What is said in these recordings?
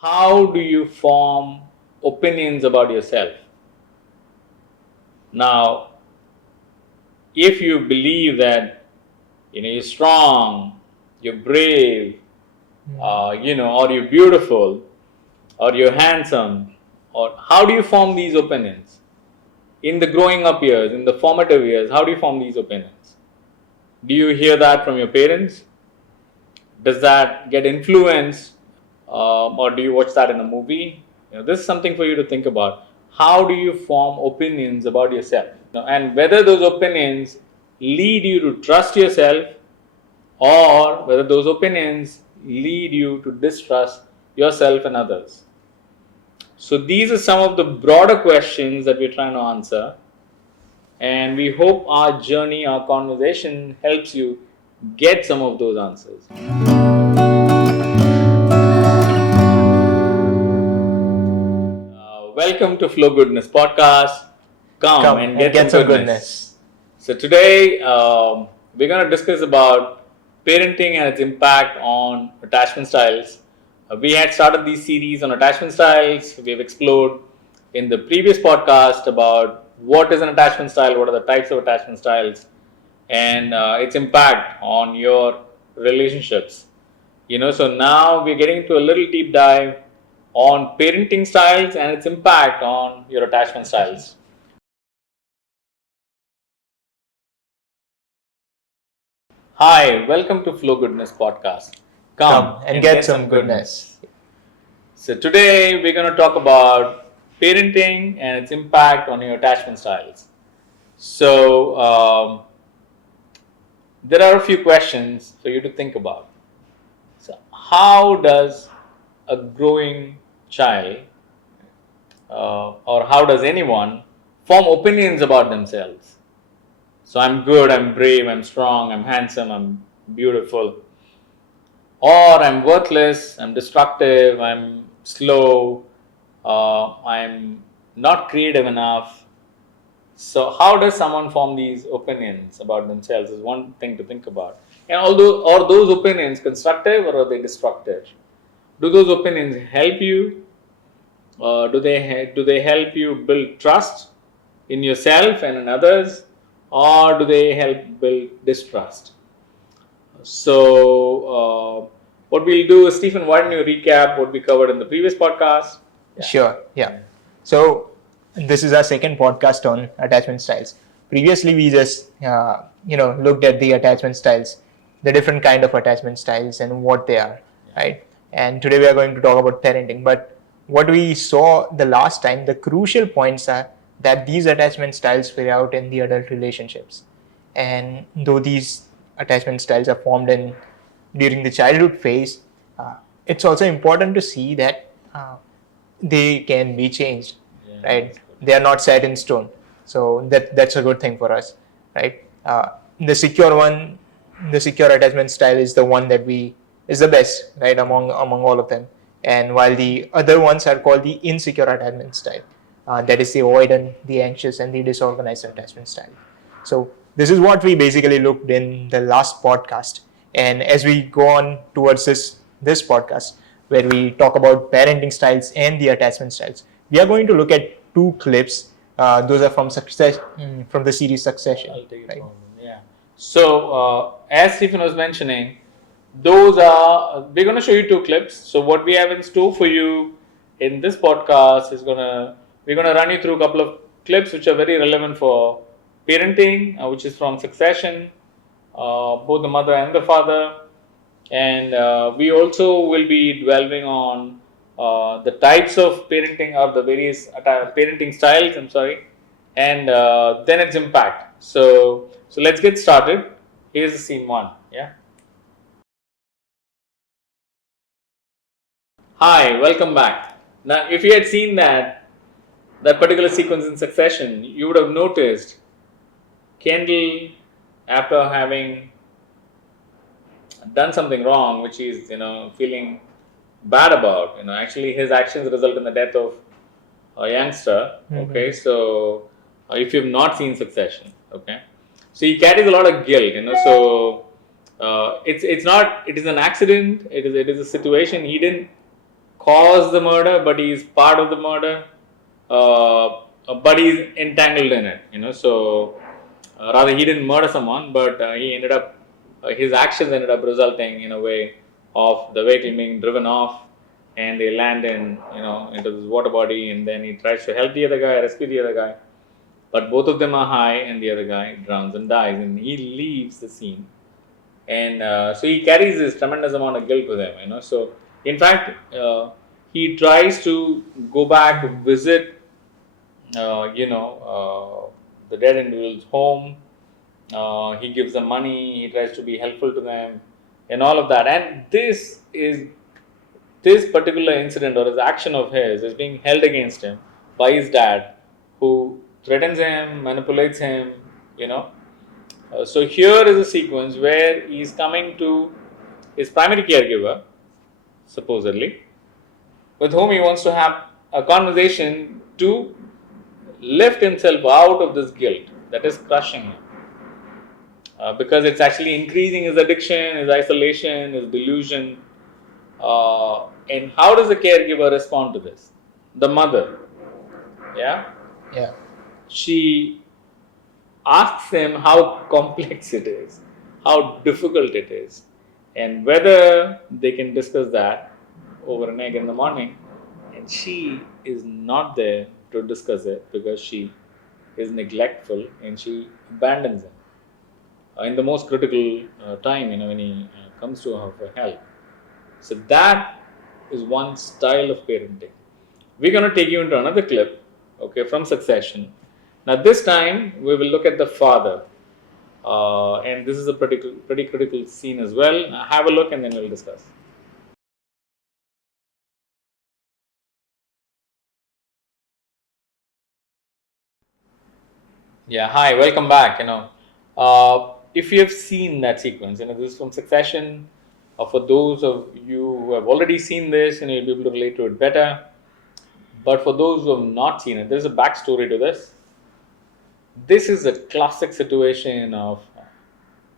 how do you form opinions about yourself? Now, if you believe that you're strong, you're brave, or you're beautiful, or you're handsome, or how do you form these opinions? In the growing up years, in the formative years, how do you form these opinions? Do you hear that from your parents? Does that get influenced, or do you watch that in a movie? This is something for you to think about. How do you form opinions about yourself? And whether those opinions lead you to trust yourself, or whether those opinions lead you to distrust yourself and others. So these are some of the broader questions that we're trying to answer, and we hope our journey, our conversation helps you get some of those answers. Welcome to Flow Goodness Podcast. Come and get some goodness. So today we're going to discuss about parenting and its impact on attachment styles. We had started these series on attachment styles. We have explored in the previous podcast about what is an attachment style, what are the types of attachment styles, and its impact on your relationships. So now we're getting into a little deep dive on parenting styles and its impact on your attachment styles. Hi, welcome to Flow Goodness Podcast. Come and get some goodness. So today we're going to talk about parenting and its impact on your attachment styles. So there are a few questions for you to think about. So how does a growing child or how does anyone form opinions about themselves? So I'm good, I'm brave, I'm strong, I'm handsome, I'm beautiful. Or I'm worthless, I'm destructive, I'm slow, I'm not creative enough. So how does someone form these opinions about themselves is one thing to think about. And although are those opinions constructive or are they destructive? Do those opinions help you? Do they help you build trust in yourself and in others, or do they help build distrust? So what we'll do is, Stephen, why don't you recap what we covered in the previous podcast? Sure. Yeah. So this is our second podcast on attachment styles. Previously, we just looked at the attachment styles, the different kind of attachment styles and what they are, right? And today we are going to talk about parenting. But what we saw the last time, the crucial points are that these attachment styles play out in the adult relationships. And though these attachment styles are formed during the childhood phase, it's also important to see that they can be changed, right? They are not set in stone. So that's a good thing for us, right? The secure attachment style is the one that is the best, right, among all of them. And while the other ones are called the insecure attachment style, that is the avoidant, the anxious, and the disorganized attachment style. So this is what we basically looked in the last podcast. And as we go on towards this podcast, where we talk about parenting styles and the attachment styles, we are going to look at two clips. Those are from the series Succession. I'll take it. Yeah. So as Stephen was mentioning, we're going to show you two clips. So what we have in store for you in this podcast is we're going to run you through a couple of clips which are very relevant for parenting, which is from Succession, both the mother and the father. And we also will be delving on the types of parenting or the various parenting styles, and then its impact. So let's get started. Here's the scene one. Yeah. Hi, welcome back. Now, if you had seen that particular sequence in Succession, you would have noticed Kendall, after having done something wrong, which he's feeling bad about, actually his actions result in the death of a youngster. Okay, so if you've not seen Succession, okay, so he carries a lot of guilt, so it is an accident. It is a situation. He didn't caused the murder, but he's part of the murder, but he's entangled in it. So rather he didn't murder someone, but he ended up his actions ended up resulting in a way of the vehicle being driven off, and they land into this water body, and then he tries to help the other guy, rescue the other guy, but both of them are high, and the other guy drowns and dies, and he leaves the scene. And so he carries this tremendous amount of guilt with him. So in fact, he tries to go back, visit the dead individual's home. He gives them money, he tries to be helpful to them, and all of that. And this particular incident or his action of his is being held against him by his dad, who threatens him, manipulates him. So here is a sequence where he's coming to his primary caregiver, supposedly, with whom he wants to have a conversation to lift himself out of this guilt that is crushing him. Because it's actually increasing his addiction, his isolation, his delusion. And how does the caregiver respond to this? The mother, Yeah. she asks him how complex it is, how difficult it is, and whether they can discuss that over an egg in the morning. And she is not there to discuss it because she is neglectful and she abandons him in the most critical time, when he comes to her for help. So that is one style of parenting. We're going to take you into another clip, okay, from Succession. Now this time we will look at the father, and this is a pretty critical scene as well. Now, have a look and then we'll discuss. Yeah, hi, welcome back. If you have seen that sequence, this is from Succession. For those of you who have already seen this, you'll be able to relate to it better. But for those who have not seen it, there's a backstory to this. This is a classic situation of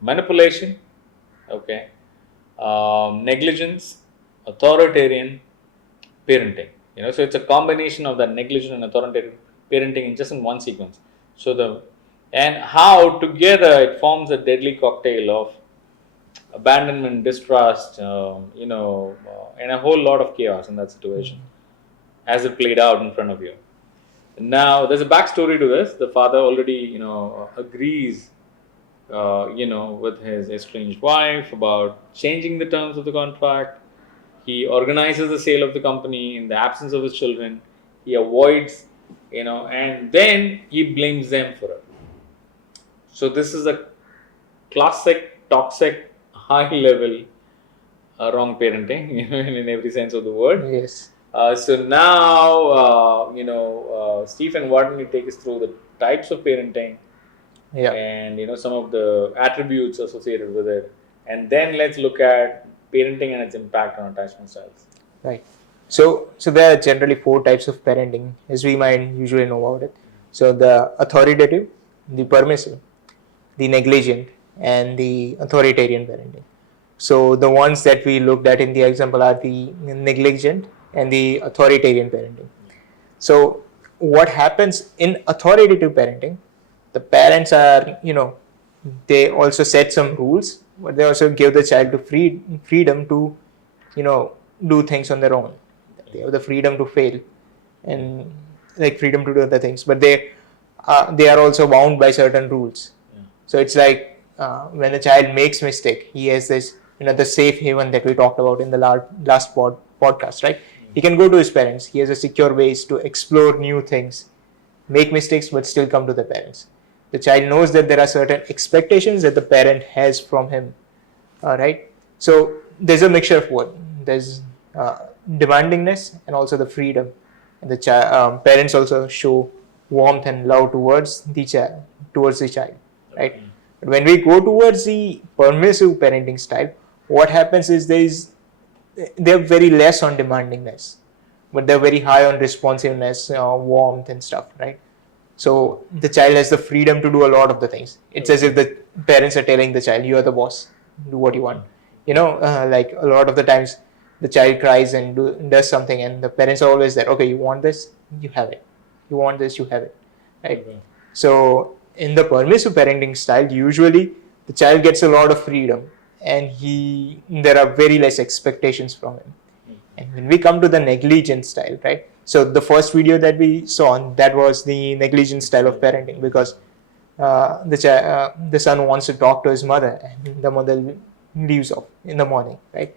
manipulation, okay, negligence, authoritarian parenting. So it's a combination of that negligent and authoritarian parenting in just in one sequence. And how together it forms a deadly cocktail of abandonment, distrust, and a whole lot of chaos in that situation as it played out in front of you. Now, there's a backstory to this. The father already, agrees, with his estranged wife about changing the terms of the contract. He organizes the sale of the company in the absence of his children. He avoids, and then he blames them for it. So this is a classic, toxic, high-level wrong parenting, in every sense of the word. Yes. So now, Stephen, why don't you take us through the types of parenting, and some of the attributes associated with it, and then let's look at parenting and its impact on attachment styles. Right. So there are generally 4 types of parenting, as we might usually know about it. So the authoritative, the permissive, the negligent, and the authoritarian parenting. So the ones that we looked at in the example are the negligent and the authoritarian parenting. So what happens in authoritative parenting, the parents are, they also set some rules, but they also give the child to freedom to, do things on their own. They have the freedom to fail and like freedom to do other things, but they are also bound by certain rules. So it's like when a child makes mistake, he has this, the safe haven that we talked about in the last podcast, right? He can go to his parents. He has a secure ways to explore new things, make mistakes, but still come to the parents. The child knows that there are certain expectations that the parent has from him, right? So there's a mixture of what? There's demandingness and also the freedom. And the parents also show warmth and love towards the child, right? But when we go towards the permissive parenting style, what happens is they're very less on demandingness, but they're very high on responsiveness, warmth and stuff, right? So the child has the freedom to do a lot of the things. It's as if the parents are telling the child, "You are the boss. Do what you want." Like a lot of the times, the child cries and does something, and the parents are always there. Okay, you want this, you have it. You want this, you have it. Right? Okay. So in the permissive parenting style, usually the child gets a lot of freedom, and there are very less expectations from him. And when we come to the negligent style, right? So the first video that we saw, that was the negligent style of parenting, because the son wants to talk to his mother, and the mother leaves off in the morning, right?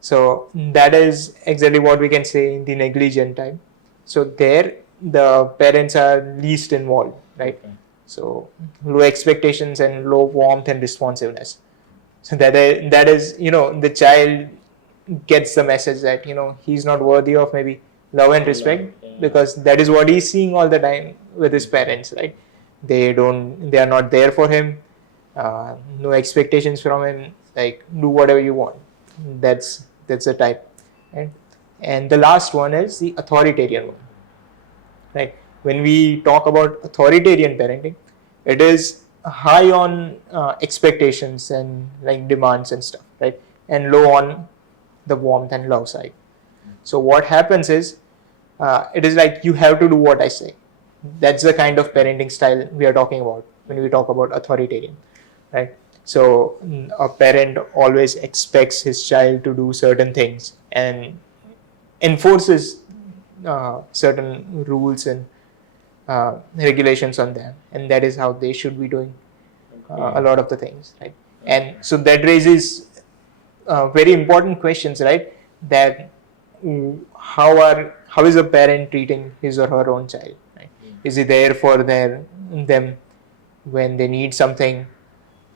So that is exactly what we can say in the negligent type. So there, the parents are least involved, right? Okay. So low expectations and low warmth and responsiveness. So that is the child gets the message that he's not worthy of maybe love and respect, because that is what he's seeing all the time with his parents, right? They are not there for him. No expectations from him, like do whatever you want. That's the type, right? And the last one is the authoritarian one, right? When we talk about authoritarian parenting, it is high on expectations and like demands and stuff, right? And low on the warmth and love side. So what happens is, it is like you have to do what I say. That's the kind of parenting style we are talking about when we talk about authoritarian, right? So a parent always expects his child to do certain things and enforces certain rules and regulations on them, and that is how they should be doing a lot of the things, right? And so that raises very important questions, right? That how is a parent treating his or her own child, right? Is he there for them when they need something?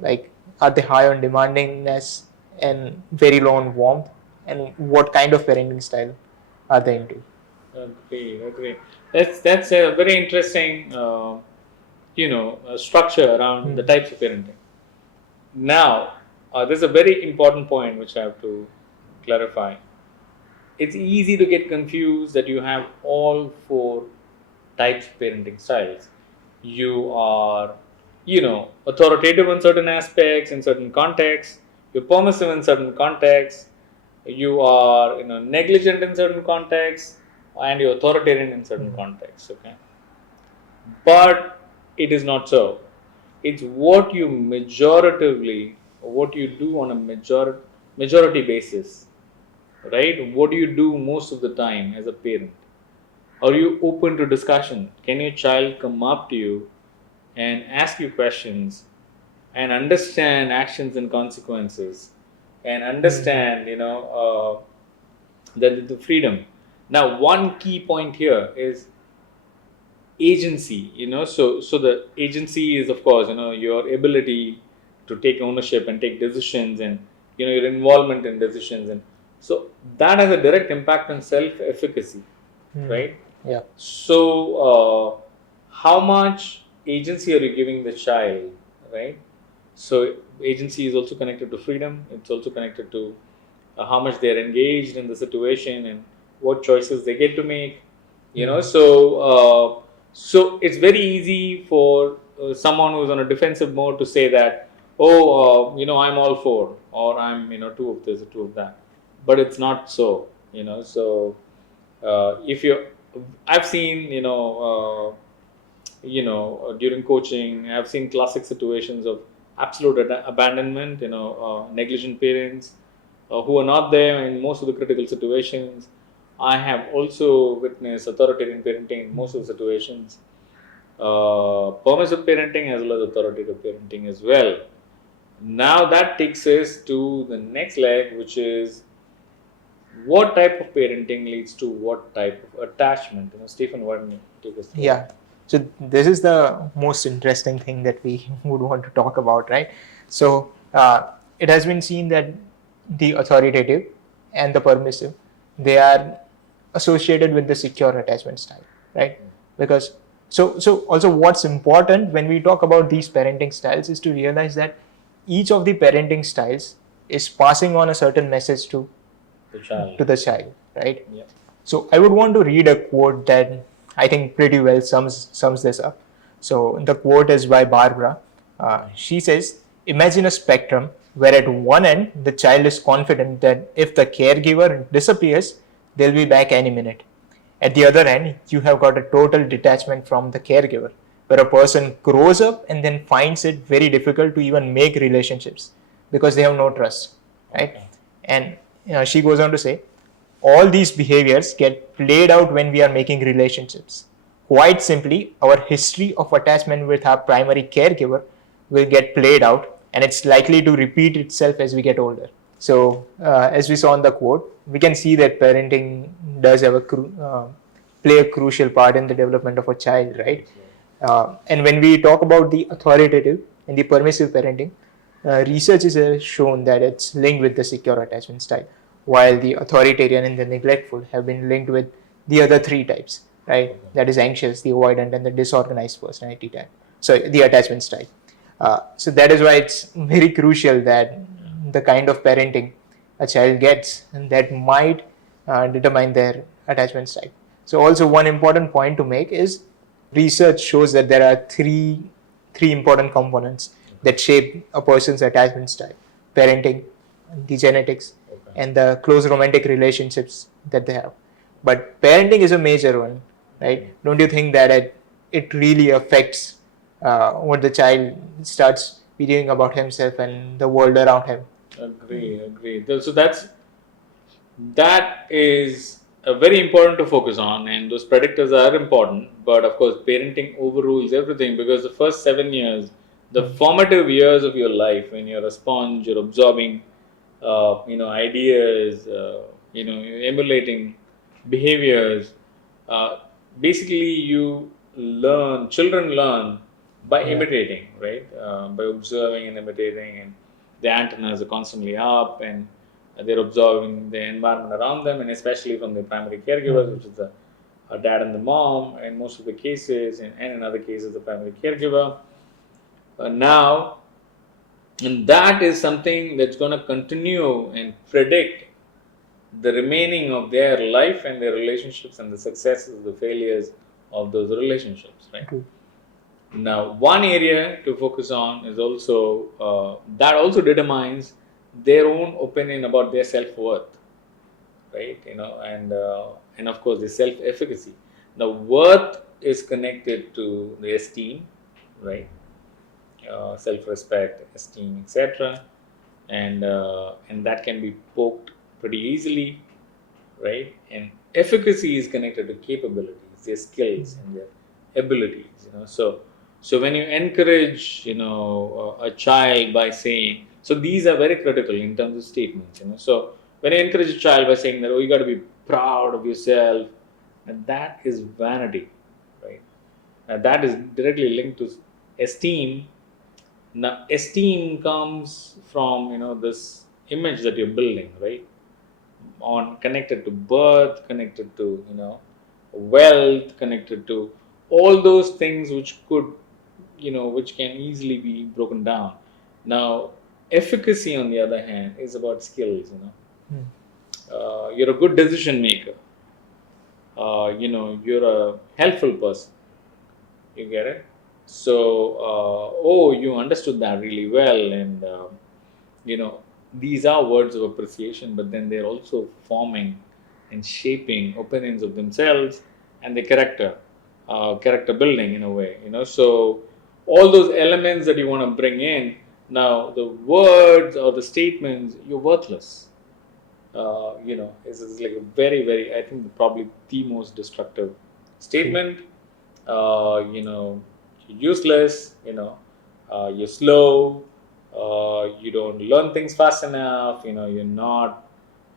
Like, are they high on demandingness and very low on warmth? And what kind of parenting style are they into? Agree. That's a very interesting, structure around the types of parenting. Now, there's a very important point which I have to clarify. It's easy to get confused that you have all four types of parenting styles. You are, authoritative in certain aspects, in certain contexts. You're permissive in certain contexts. You are, negligent in certain contexts, and you're authoritarian in certain contexts. Okay, but it is not so. It's what you what you do on a majority basis, right? What do you do most of the time as a parent? Are you open to discussion? Can your child come up to you and ask you questions and understand actions and consequences and understand, the freedom? Now, one key point here is agency. So the agency is, of course, your ability to take ownership and take decisions, and your involvement in decisions, and so that has a direct impact on self-efficacy, right? Yeah. So how much agency are you giving the child, right? So agency is also connected to freedom. It's also connected to how much they're engaged in the situation and what choices they get to make. So it's very easy for someone who's on a defensive mode to say that, I'm all for, or I'm, two of this or two of that, but it's not so. So if you, I've seen, during coaching, I've seen classic situations of absolute abandonment, negligent parents who are not there in most of the critical situations. I have also witnessed authoritarian parenting in most of the situations, permissive parenting as well as authoritative parenting as well. Now that takes us to the next leg, which is what type of parenting leads to what type of attachment. Stephen, why don't you take us through? Yeah. So this is the most interesting thing that we would want to talk about, right? So it has been seen that the authoritative and the permissive, they are associated with the secure attachment style, right? Because so also what's important when we talk about these parenting styles is to realize that each of the parenting styles is passing on a certain message to the child, right? Yeah. So I would want to read a quote that I think pretty well sums this up. So the quote is by Barbara. She says, "Imagine a spectrum where at one end the child is confident that if the caregiver disappears, they'll be back any minute. At the other end, you have got a total detachment from the caregiver, where a person grows up and then finds it very difficult to even make relationships because they have no trust, right? Okay. And she goes on to say, all these behaviors get played out when we are making relationships. Quite simply, our history of attachment with our primary caregiver will get played out, and it's likely to repeat itself as we get older. So, as we saw in the quote, we can see that parenting does have play a crucial part in the development of a child, right? And when we talk about the authoritative and the permissive parenting, research has shown that it's linked with the secure attachment style, while the authoritarian and the neglectful have been linked with the other three types, right? Okay. That is anxious, the avoidant, and the disorganized personality type. So the attachment style. So that is why it's very crucial that the kind of parenting a child gets, and that might determine their attachment style. So also one important point to make is research shows that there are three important components that shape a person's attachment style: parenting, the genetics, Okay. and the close romantic relationships that they have. But parenting is a major one, right? Don't you think that it really affects what the child starts feeling about himself and the world around him? Agree. So that is very important to focus on, and those predictors are important. But of course, parenting overrules everything, because the first 7 years, the formative years of your life, when you're a sponge, you're absorbing, ideas, you're emulating behaviors. Uh, Basically, children learn by imitating, right? By observing and imitating, and the antennas are constantly up, and they're observing the environment around them, and especially from the primary caregivers, which is the dad and the mom, in most of the cases, and in other cases, the primary caregiver. Now, and that is something that's going to continue and predict the remaining of their life and their relationships, and the successes, the failures of those relationships, right? True. Now, one area to focus on is also that also determines their own opinion about their self-worth, right? And of course the self-efficacy. Now, worth is connected to the esteem, right? Self-respect, esteem, etc., and that can be poked pretty easily, right? And efficacy is connected to capabilities, their skills and their abilities. So when you encourage, a child by saying, so these are very critical in terms of statements. So when you encourage a child by saying that, oh, you got to be proud of yourself, and that is vanity, right? And that is directly linked to esteem. Now, esteem comes from this image that you're building, right? On connected to birth, connected to wealth, connected to all those things which could which can easily be broken down. Now, efficacy on the other hand is about skills. You're a good decision maker. You're a helpful person. You get it? So, you understood that really well, and you know, these are words of appreciation, but then they're also forming and shaping opinions of themselves and their character building in a way. So all those elements that you want to bring in, now the words or the statements, you're worthless. Is like a very, very, I think probably the most destructive statement. You're useless, you're slow, you don't learn things fast enough, you're not,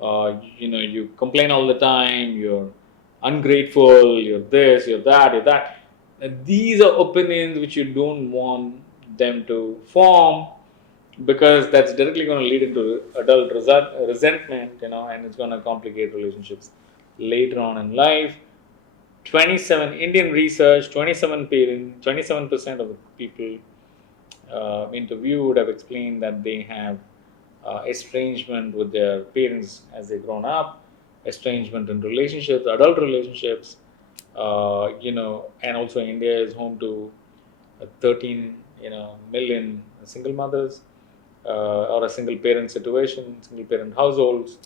you complain all the time, you're ungrateful, you're this, you're that, you're that. And these are opinions which you don't want them to form, because that's directly going to lead into adult resentment, and it's going to complicate relationships later on in life. 27 Indian research, 27% of the people interviewed have explained that they have estrangement with their parents as they grown up, estrangement in relationships, adult relationships, and also India is home to 13 million single mothers. or a single parent situation, single parent households.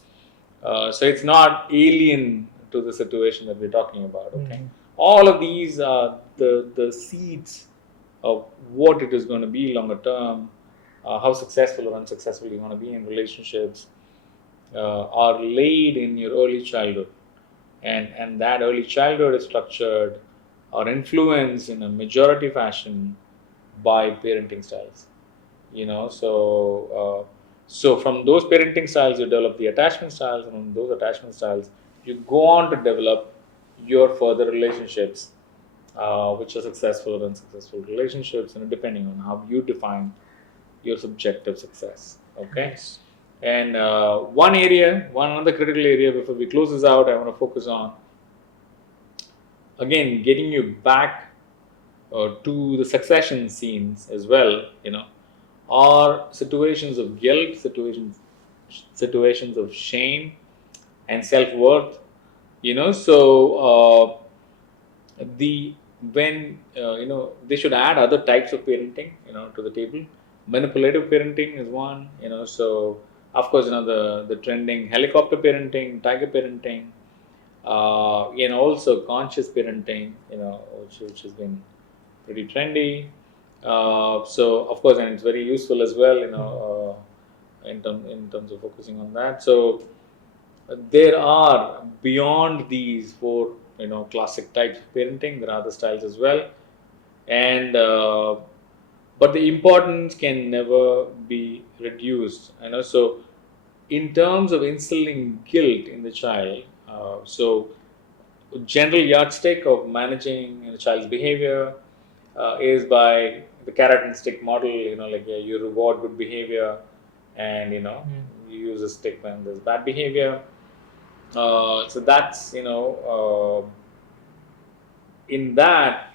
So it's not alien to the situation that we're talking about. Okay, all of these are the seeds of what it is going to be longer term, how successful or unsuccessful you're going to be in relationships, are laid in your early childhood, and that early childhood is structured or influenced in a majority fashion by parenting styles. So from those parenting styles you develop the attachment styles, and from those attachment styles you go on to develop your further relationships, which are successful or unsuccessful relationships, and depending on how you define your subjective success. Okay. Yes. And one other critical area before we close this out, I want to focus on, again, getting you back to the succession scenes as well. Are situations of guilt, situations of shame and self-worth. The when they should add other types of parenting to the table. Manipulative parenting is one. So of course, the trending helicopter parenting, tiger parenting, also conscious parenting, which has been pretty trendy. So of course, and it's very useful as well, in terms of focusing on that. So there are, beyond these four, classic types of parenting, there are other styles as well, and but the importance can never be reduced. So in terms of instilling guilt in the child, so general yardstick of managing a child's behavior is by the carrot and stick model. You reward good behavior, and you use a stick when there's bad behavior. So that's in that,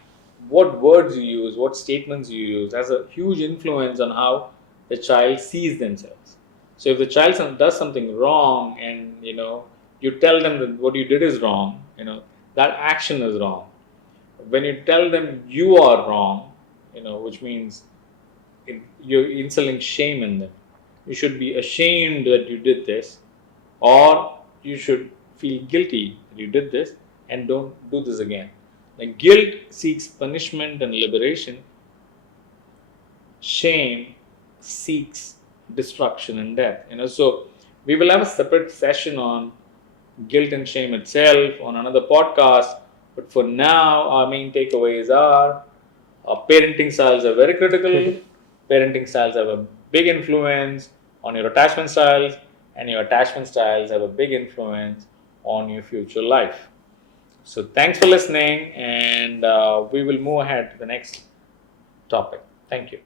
what words you use, what statements you use has a huge influence on how the child sees themselves. So if the child does something wrong, and you tell them that what you did is wrong, that action is wrong. When you tell them you are wrong, which means you're instilling shame in them. You should be ashamed that you did this, or you should feel guilty that you did this and don't do this again. Like, guilt seeks punishment and liberation. Shame seeks destruction and death. So we will have a separate session on guilt and shame itself on another podcast. But for now, our main takeaways are, parenting styles are very critical. Parenting styles have a big influence on your attachment styles, and your attachment styles have a big influence on your future life. So thanks for listening, and we will move ahead to the next topic. Thank you.